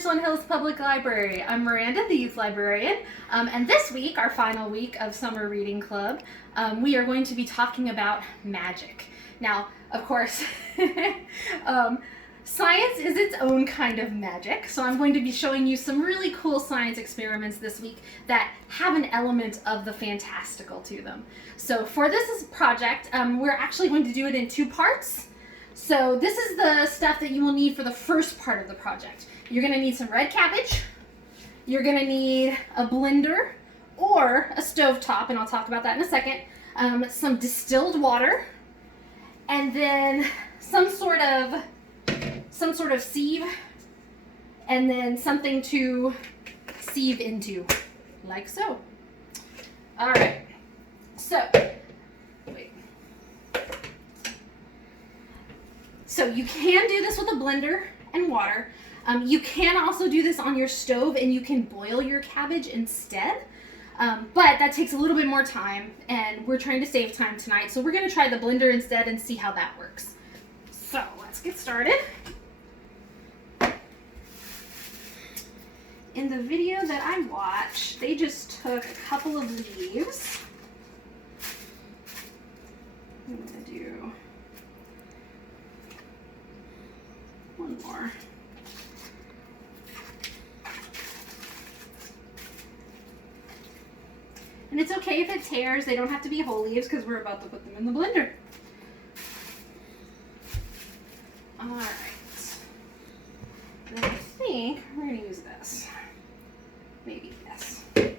Richland Hills Public Library. I'm Miranda, the youth librarian, and this week, our final week of Summer Reading Club, we are going to be talking about magic. Now, of course, science is its own kind of magic, so I'm going to be showing you some really cool science experiments this week that have an element of the fantastical to them. So for this project, we're actually going to do it in two parts. So this is the stuff that you will need for the first part of the project. You're going to need some red cabbage, you're going to need a blender or a stovetop, and I'll talk about that in a second, some distilled water, and then some sort of sieve, and then something to sieve into, like so. All right, so wait. So you can do this with a blender and water. You can also do this on your stove, and you can boil your cabbage instead. But that takes a little bit more time, and we're trying to save time tonight, so we're going to try the blender instead and see how that works. So let's get started. In the video that I watched, they just took a couple of leaves. I'm going to do one more. And it's okay if it tears. They don't have to be whole leaves because we're about to put them in the blender. All right. And I think we're going to use this. Maybe, yes. In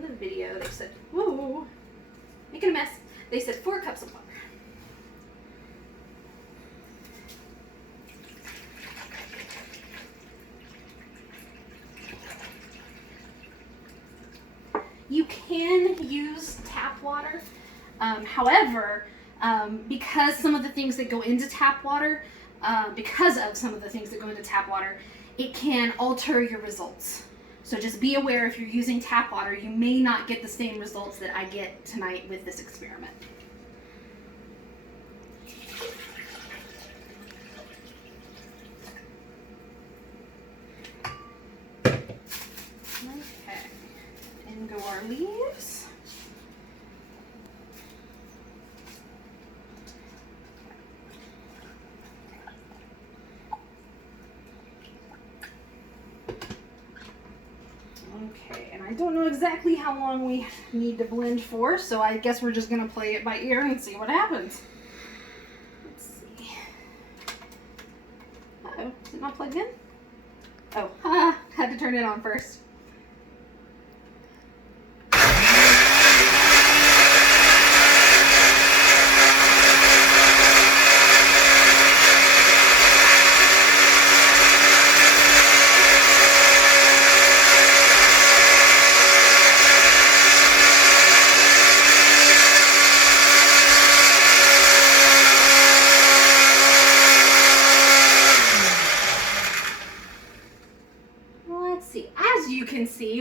the video, they said, whoa, making a mess. They said 4 cups of water. You can use tap water. However, because some of the things that go into tap water, it can alter your results. So just be aware, if you're using tap water, you may not get the same results that I get tonight with this experiment. Okay, in go our leaves. Okay, and I don't know exactly how long we need to blend for, so I guess we're just going to play it by ear and see what happens. Let's see. Uh-oh, is it not plugged in? Oh, had to turn it on first.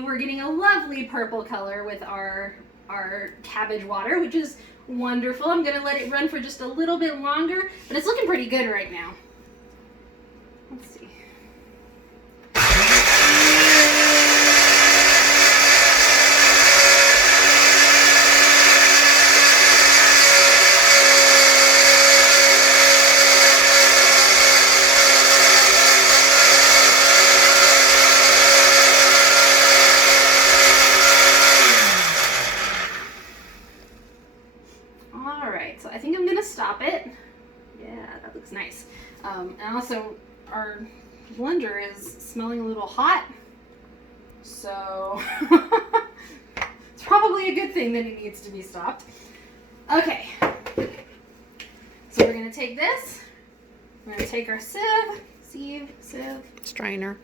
We're getting a lovely purple color with our cabbage water, which is wonderful. I'm going to let it run for just a little bit longer, but it's looking pretty good right now. Let's see. So I think I'm going to stop it. Yeah, that looks nice. And also, our blender is smelling a little hot. So it's probably a good thing that it needs to be stopped. Okay. So we're going to take this. We're going to take our sieve. Strainer.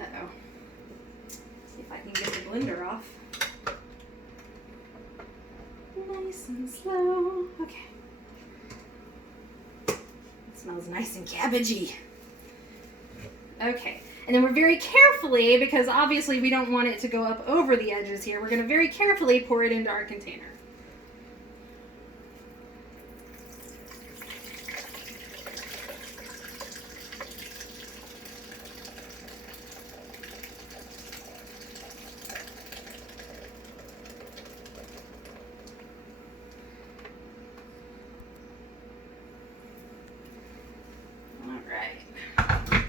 Uh-oh. See if I can get the blender off. Nice and slow. Okay. It smells nice and cabbagey. Okay. And then we're very carefully, because obviously we don't want it to go up over the edges here, we're going to very carefully pour it into our container. right.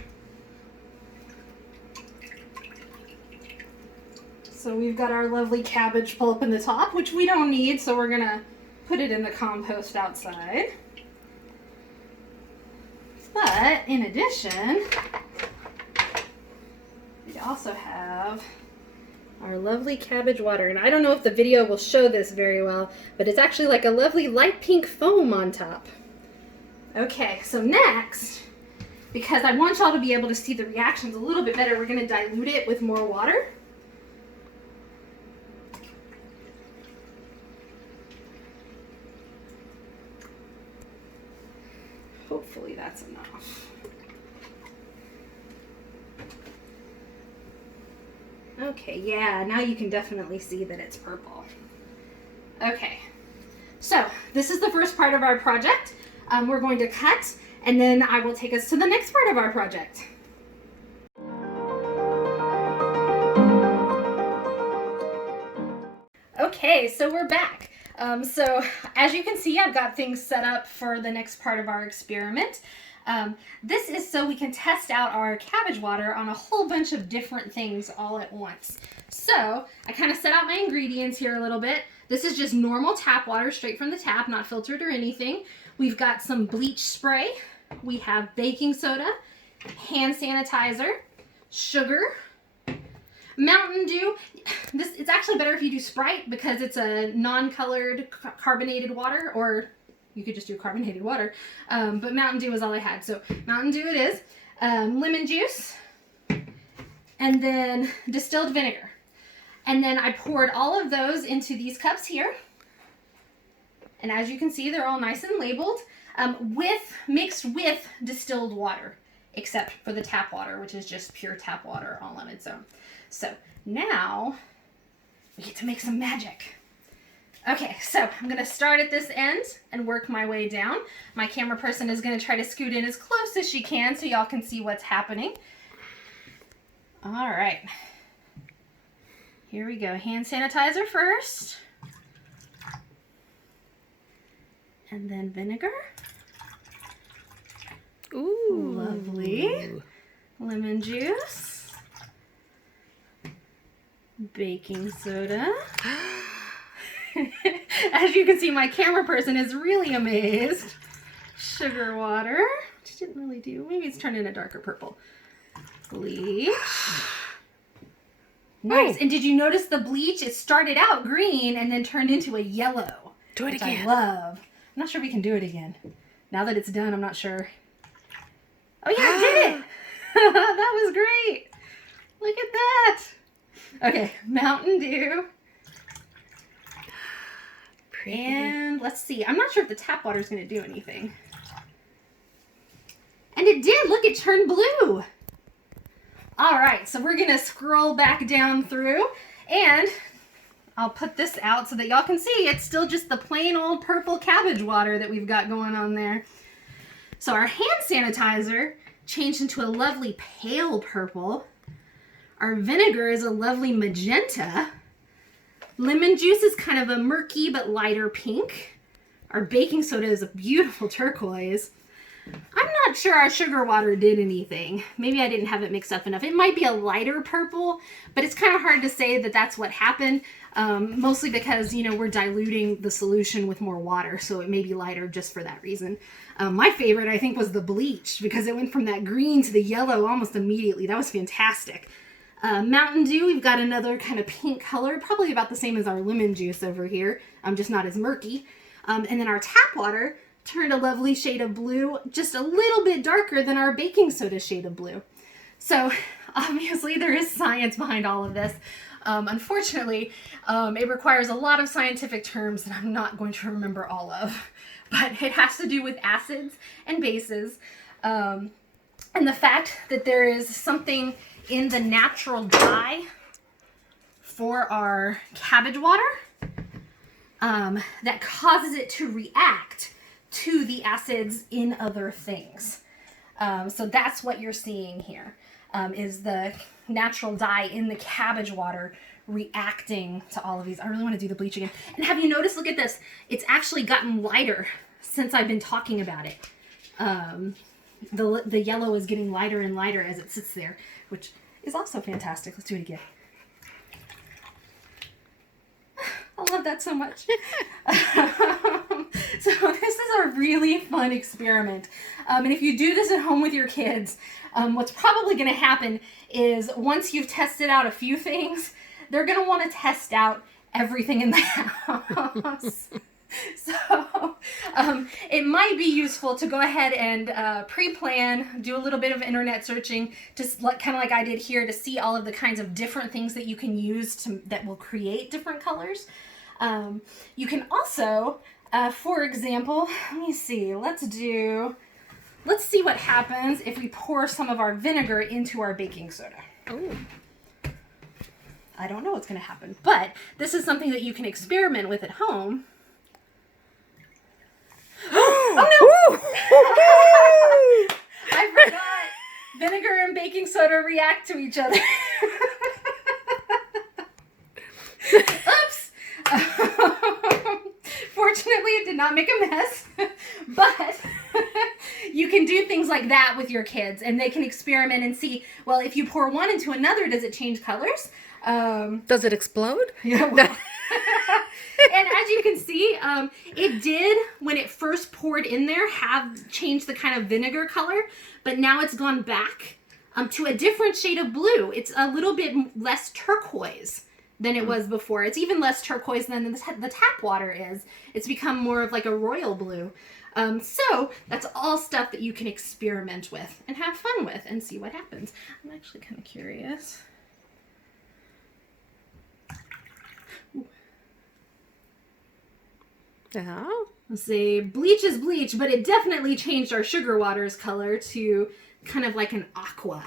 So we've got our lovely cabbage pulp in the top, which we don't need, so we're gonna put it in the compost outside. But in addition, we also have our lovely cabbage water. And I don't know if the video will show this very well, but it's actually like a lovely light pink foam on top. Okay, so next, because I want y'all to be able to see the reactions a little bit better, we're gonna dilute it with more water. Hopefully that's enough. Okay, yeah, now you can definitely see that it's purple. Okay, so this is the first part of our project. We're going to cut, and then I will take us to the next part of our project. Okay, so we're back. So as you can see, I've got things set up for the next part of our experiment. This is so we can test out our cabbage water on a whole bunch of different things all at once. So I kind of set out my ingredients here a little bit. This is just normal tap water straight from the tap, not filtered or anything. We've got some bleach spray. We have baking soda, hand sanitizer, sugar, Mountain Dew. It's actually better if you do Sprite because it's a non-colored carbonated water, or you could just do carbonated water. But Mountain Dew is all I had. So Mountain Dew it is. Lemon juice. And then distilled vinegar. And then I poured all of those into these cups here. And as you can see, they're all nice and labeled, mixed with distilled water, except for the tap water, which is just pure tap water all on its own. So now we get to make some magic. Okay, so I'm gonna start at this end and work my way down. My camera person is gonna try to scoot in as close as she can so y'all can see what's happening. All right, here we go. Hand sanitizer first. And then vinegar. Ooh. Lovely. Lemon juice. Baking soda. As you can see, my camera person is really amazed. Sugar water, which didn't really do. Maybe it's turned in a darker purple. Bleach. Nice. And did you notice the bleach? It started out green and then turned into a yellow. Do it again. I love. I'm not sure we can do it again. Now that it's done, I'm not sure. Oh yeah, I did it! That was great. Look at that. Okay, Mountain Dew. Pretty. And let's see. I'm not sure if the tap water is going to do anything. And it did. Look, it turned blue. All right, so we're going to scroll back down through, and I'll put this out so that y'all can see it's still just the plain old purple cabbage water that we've got going on there. So our hand sanitizer changed into a lovely pale purple. Our vinegar is a lovely magenta. Lemon juice is kind of a murky but lighter pink. Our baking soda is a beautiful turquoise. I'm not sure our sugar water did anything. Maybe I didn't have it mixed up enough. It might be a lighter purple, but it's kind of hard to say that that's what happened. Mostly because, you know, we're diluting the solution with more water, so it may be lighter just for that reason. My favorite, I think, was the bleach because it went from that green to the yellow almost immediately. That was fantastic. Mountain Dew, we've got another kind of pink color, probably about the same as our lemon juice over here, just not as murky. And then our tap water turned a lovely shade of blue, just a little bit darker than our baking soda shade of blue. So obviously there is science behind all of this. Unfortunately, it requires a lot of scientific terms that I'm not going to remember all of, but it has to do with acids and bases, and the fact that there is something in the natural dye for our cabbage water that causes it to react to the acids in other things. So that's what you're seeing here, is the natural dye in the cabbage water reacting to all of these. I really want to do the bleach again. And have you noticed, look at this, it's actually gotten lighter since I've been talking about it. the yellow is getting lighter and lighter as it sits there, which is also fantastic. Let's do it again. I love that so much. So this is a really fun experiment. And if you do this at home with your kids, what's probably going to happen is once you've tested out a few things, they're going to want to test out everything in the house. So it might be useful to go ahead and pre-plan, do a little bit of internet searching, just kind of like I did here, to see all of the kinds of different things that you can use that will create different colors. You can also, for example, let me see, let's see what happens if we pour some of our vinegar into our baking soda. Oh. I don't know what's going to happen, but this is something that you can experiment with at home. Oh no! I forgot. Vinegar and baking soda react to each other. Oops! Fortunately, it did not make a mess, but you can do things like that with your kids, and they can experiment and see, well, if you pour one into another, does it change colors? Does it explode? Yeah. Well, and as you can see, it did, when it first poured in there, have changed the kind of vinegar color, but now it's gone back to a different shade of blue. It's a little bit less turquoise than it was before. It's even less turquoise than the tap water is. It's become more of like a royal blue. So that's all stuff that you can experiment with and have fun with and see what happens. I'm actually kind of curious. Yeah. Let's see, bleach is bleach, but it definitely changed our sugar water's color to kind of like an aqua,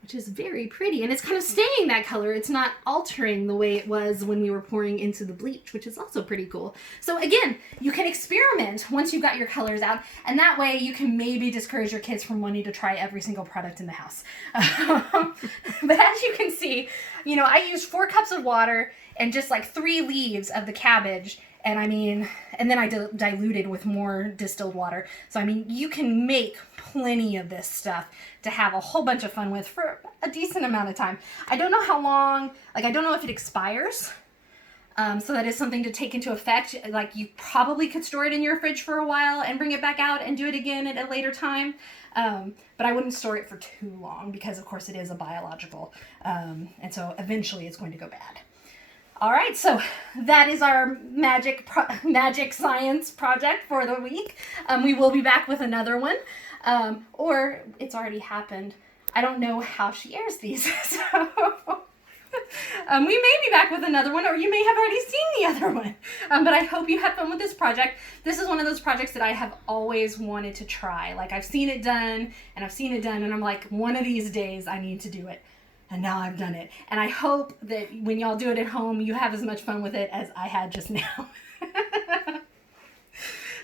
which is very pretty. And it's kind of staying that color. It's not altering the way it was when we were pouring into the bleach, which is also pretty cool. So again, you can experiment once you've got your colors out, and that way you can maybe discourage your kids from wanting to try every single product in the house. But as you can see, you know, I used 4 cups of water and just like 3 leaves of the cabbage. And I mean, and then I diluted with more distilled water. So I mean, you can make plenty of this stuff to have a whole bunch of fun with for a decent amount of time. I don't know how long, like I don't know if it expires. So that is something to take into effect. Like you probably could store it in your fridge for a while and bring it back out and do it again at a later time. But I wouldn't store it for too long because of course it is a biological. And so eventually it's going to go bad. All right, so that is our magic science project for the week. We will be back with another one, or it's already happened. I don't know how she airs these, so we may be back with another one, or you may have already seen the other one. But I hope you had fun with this project. This is one of those projects that I have always wanted to try. Like I've seen it done, and I'm like, one of these days I need to do it. And now I've done it. And I hope that when y'all do it at home, you have as much fun with it as I had just now.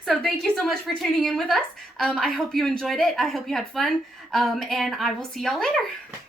So thank you so much for tuning in with us. I hope you enjoyed it. I hope you had fun. And I will see y'all later.